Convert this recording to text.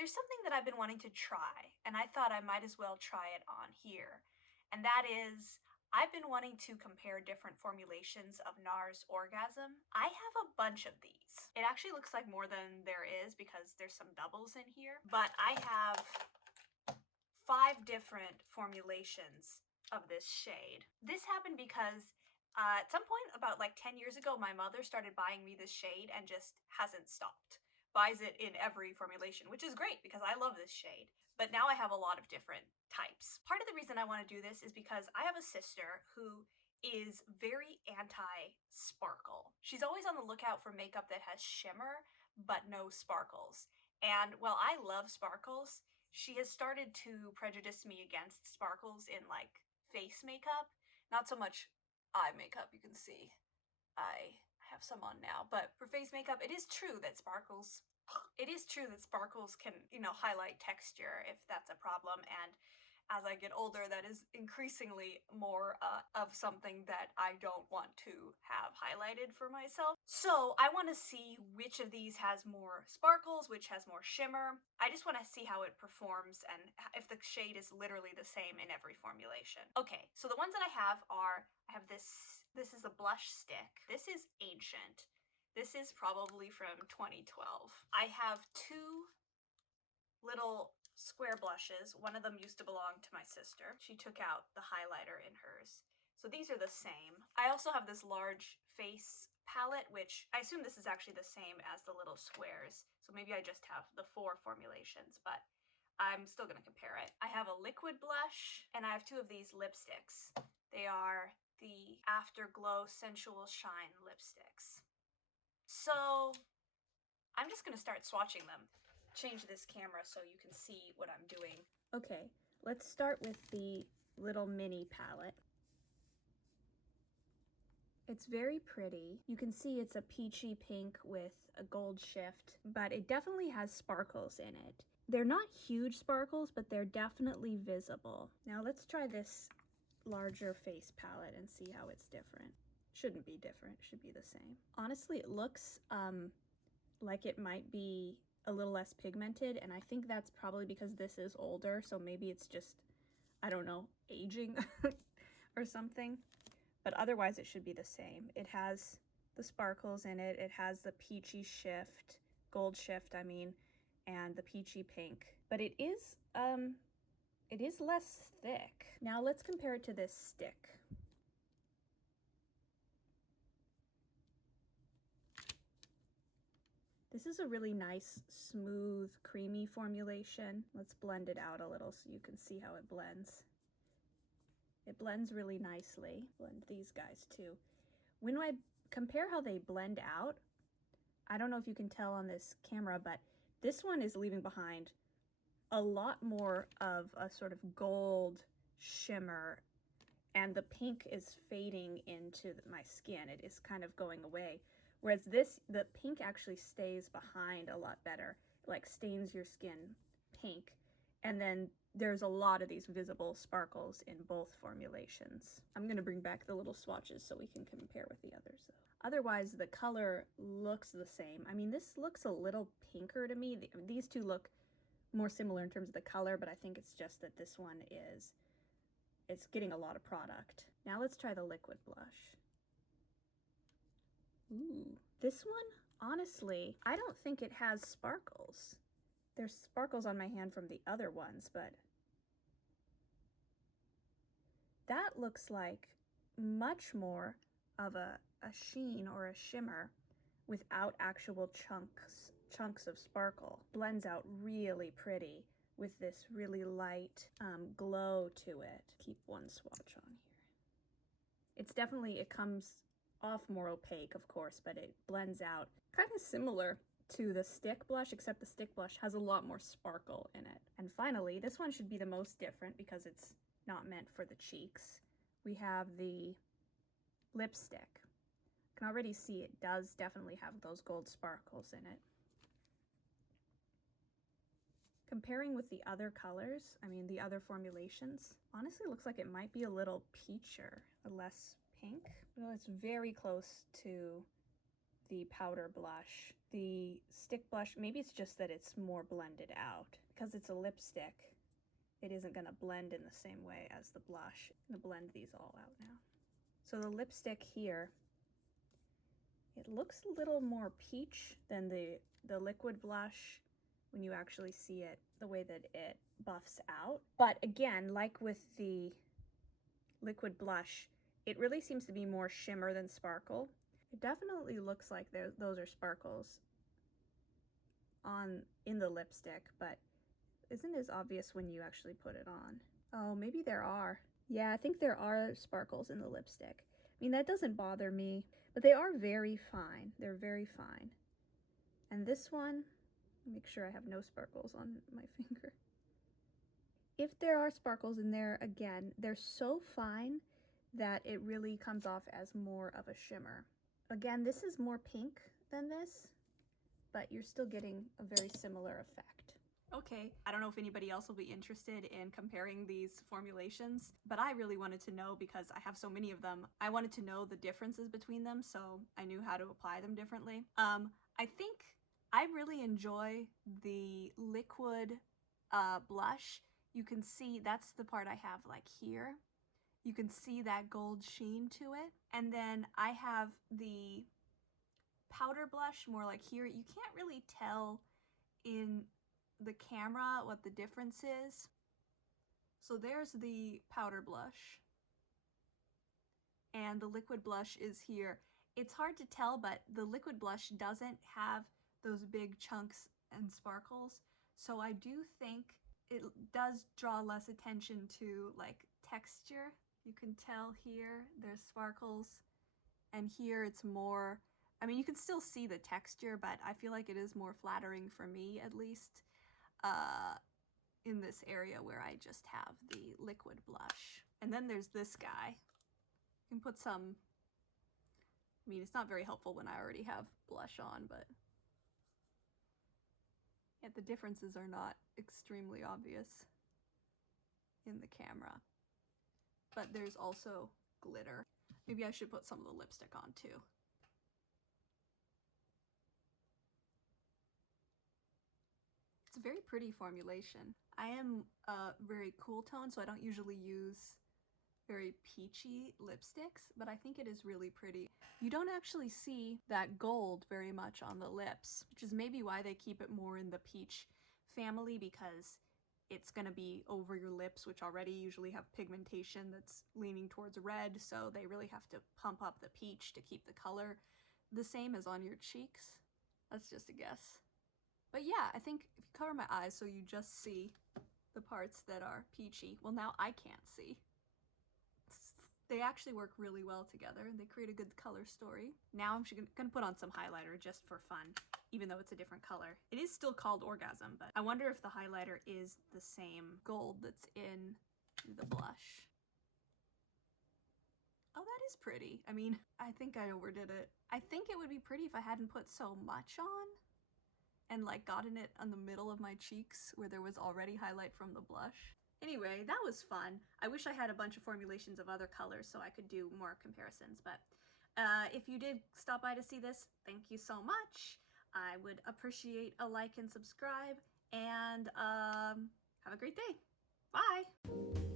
There's something that I've been wanting to try, and I thought I might as well try it on here. And that is, I've been wanting to compare different formulations of Nars Orgasm. I have a bunch of these. It actually looks like more than there is because there's some doubles in here, but I have 5 different formulations of this shade. This happened because at some point about like 10 years ago, my mother started buying me this shade and just hasn't stopped. Buys it in every formulation, which is great because I love this shade. But now I have a lot of different types. Part of the reason I want to do this is because I have a sister who is very anti-sparkle. She's always on the lookout for makeup that has shimmer but no sparkles. And while I love sparkles, she has started to prejudice me against sparkles in like face makeup. Not so much eye makeup, you can see. I have some on now, but for face makeup, it is true that sparkles can, highlight texture if that's a problem, and as I get older, that is increasingly more of something that I don't want to have highlighted for myself. So I want to see which of these has more sparkles, which has more shimmer. I just want to see how it performs and if the shade is literally the same in every formulation. Okay, so the ones that I have this is a blush stick. This is Ancient. This is probably from 2012. I have 2 little square blushes. One of them used to belong to my sister. She took out the highlighter in hers. So these are the same. I also have this large face palette, which I assume this is actually the same as the little squares. So maybe I just have the 4 formulations, but I'm still gonna compare it. I have a liquid blush, and I have 2 of these lipsticks. They are the Afterglow Sensual Shine lipsticks. So I'm just gonna start swatching them. Change this camera so you can see what I'm doing. Okay, let's start with the little mini palette. It's very pretty. You can see it's a peachy pink with a gold shift, but it definitely has sparkles in it. They're not huge sparkles, but they're definitely visible. Now let's try this larger face palette and see how it's different. Shouldn't be different, should be the same. Honestly, it looks like it might be a little less pigmented, and I think that's probably because this is older, so maybe it's just, I don't know, aging or something. But otherwise it should be the same. It has the sparkles in it, it has the peachy shift, gold shift I mean, and the peachy pink. But it is less thick. Now let's compare it to this stick. This is a really nice, smooth, creamy formulation. Let's blend it out a little so you can see how it blends. It blends really nicely. Blend these guys too. When I compare how they blend out, I don't know if you can tell on this camera, but this one is leaving behind a lot more of a sort of gold shimmer, and the pink is fading into my skin. It is kind of going away. Whereas the pink actually stays behind a lot better, like stains your skin pink. And then there's a lot of these visible sparkles in both formulations. I'm gonna bring back the little swatches so we can compare with the others though. Otherwise, the color looks the same. I mean, this looks a little pinker to me. These two look more similar in terms of the color, but I think it's just that this one it's getting a lot of product. Now let's try the liquid blush. Ooh, this one, honestly, I don't think it has sparkles. There's sparkles on my hand from the other ones, but that looks like much more of a sheen or a shimmer without actual chunks of sparkle. Blends out really pretty with this really light glow to it. Keep one swatch on here. It's definitely, it comes off more opaque, of course, but it blends out kind of similar to the stick blush, except the stick blush has a lot more sparkle in it. And finally, this one should be the most different because it's not meant for the cheeks. We have the lipstick. You can already see it does definitely have those gold sparkles in it. Comparing with the other colors, I mean the other formulations, honestly looks like it might be a little peacher, a less pink. Well, it's very close to the powder blush. The stick blush, maybe it's just that it's more blended out. Because it's a lipstick, it isn't going to blend in the same way as the blush. I'm going to blend these all out now. So the lipstick here, it looks a little more peach than the liquid blush when you actually see it, the way that it buffs out. But again, like with the liquid blush, it really seems to be more shimmer than sparkle. It definitely looks like those are sparkles in the lipstick, but isn't as obvious when you actually put it on. Oh, maybe there are. Yeah, I think there are sparkles in the lipstick. I mean, that doesn't bother me, but they are very fine. They're very fine. And this one, make sure I have no sparkles on my finger. If there are sparkles in there, again, they're so fine that it really comes off as more of a shimmer. Again, this is more pink than this, but you're still getting a very similar effect. Okay, I don't know if anybody else will be interested in comparing these formulations, but I really wanted to know because I have so many of them. I wanted to know the differences between them so I knew how to apply them differently. I think I really enjoy the liquid blush. You can see that's the part I have like here. You can see that gold sheen to it. And then I have the powder blush more like here. You can't really tell in the camera what the difference is. So there's the powder blush and the liquid blush is here. It's hard to tell, but the liquid blush doesn't have those big chunks and sparkles. So I do think it does draw less attention to like texture. You can tell here there's sparkles, and here it's more, I mean, you can still see the texture, but I feel like it is more flattering for me, at least, in this area where I just have the liquid blush. And then there's this guy. You can put some, I mean, it's not very helpful when I already have blush on, but yet the differences are not extremely obvious in the camera. But there's also glitter. Maybe I should put some of the lipstick on too. It's a very pretty formulation. I am a very cool tone, so I don't usually use very peachy lipsticks, but I think it is really pretty. You don't actually see that gold very much on the lips, which is maybe why they keep it more in the peach family, because it's gonna be over your lips, which already usually have pigmentation that's leaning towards red, so they really have to pump up the peach to keep the color the same as on your cheeks. That's just a guess. But yeah, I think if you cover my eyes so you just see the parts that are peachy, well, now I can't see. They actually work really well together. They create a good color story. Now I'm gonna put on some highlighter just for fun, even though it's a different color. It is still called Orgasm, but I wonder if the highlighter is the same gold that's in the blush. Oh, that is pretty. I mean, I think I overdid it. I think it would be pretty if I hadn't put so much on and like gotten it on the middle of my cheeks where there was already highlight from the blush. Anyway, that was fun. I wish I had a bunch of formulations of other colors so I could do more comparisons, but if you did stop by to see this, thank you so much. I would appreciate a like and subscribe, and have a great day. Bye!